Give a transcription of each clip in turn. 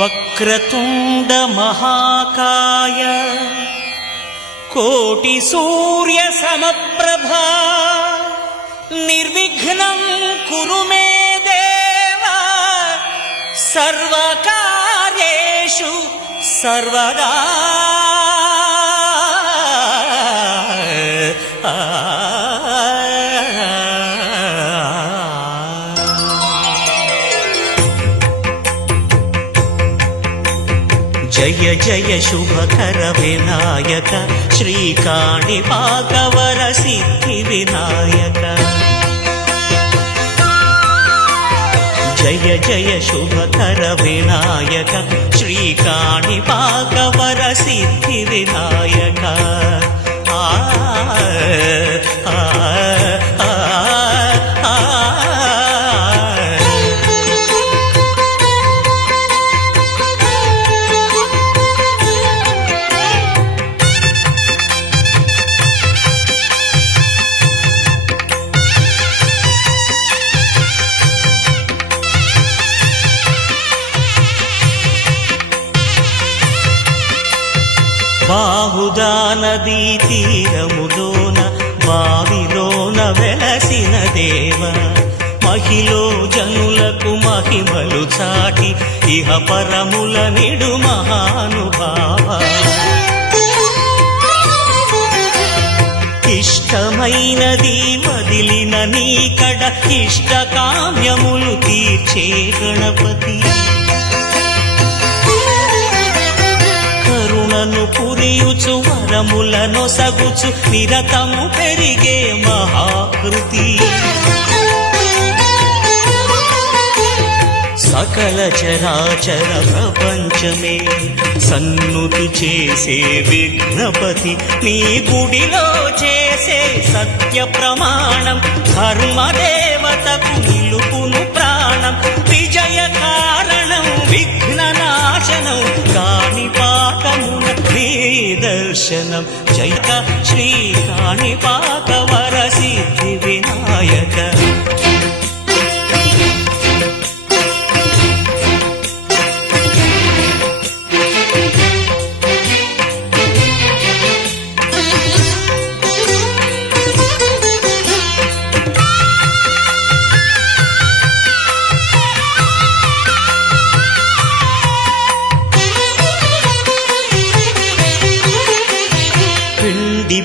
వక్రతుండ మహాకాయ కోటి సూర్య సమప్రభా నిర్విఘ్నం కురు మే దేవ సర్వకార్యేషు సర్వదా. జయ జయ శుభకర వినాయక శ్రీకాణిపాకవర సిద్ధి వినాయక. జయ జయ శుభకర వినాయక శ్రీకాణిపాకవర సిద్ధి వినాయక. బాహుదా నదీ తీరములోన బావిలోన వెలసిన దేవ మహిలో జనులకు మహిమలు చాటి ఇహ పరముల నిడు మహానుభావ. ఇష్టమైనది వదిలిన నీకడ ఇష్ట కామ్యములు తీర్చే గణపతి. కరుణను పురియుచు వరములను సగుచు నిరతము పెరిగే మహాకృతి. సకల చరాచర ప్రపంచమే సన్నుతి చేసే విఘ్నపతి. నీ గుడిలో చేసే సత్య ప్రమాణం ధర్మదేవతకు నిలుపును ప్రాణం. విజయ కారణం విఘ్న నాశనం కాణిపాకమున నీ దర్శనం. జయ శ్రీ కాణిపాకవర సిద్ధి వినాయక.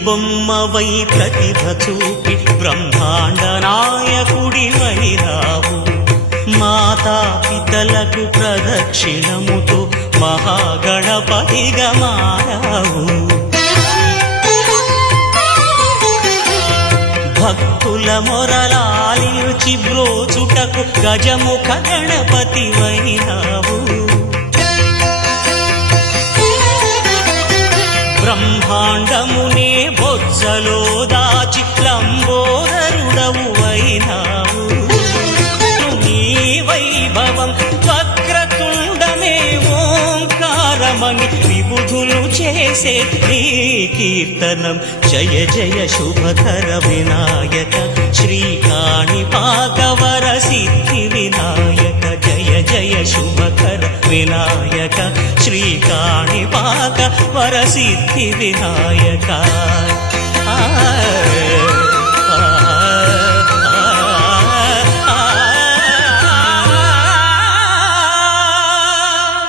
బొమ్మవై ప్రతిభ చూపి బ్రహ్మాండ నాయకుడివైరావు. మాతా పితలకు ప్రదక్షిణముతో మహాగణపతిగా మారావు. భక్తుల మొరలాలిచి బ్రోచుటకు గజముఖ గణపతివైరావు. బ్రహ్మాండమునే బొజ్జలో దాచి లంబోదరుడవు అయినావు. నీ వైభవం వక్రతుండమే ఓంకారమని విబుధులు చేసే నీ కీర్తనం. జయ జయ శుభకర వినాయక శ్రీకాణిపాకవర సిద్ధి వినాయక. జయ జయ శుభకర వినాయక శ్రీకాణిపాకవర సిద్ధి వినాయక.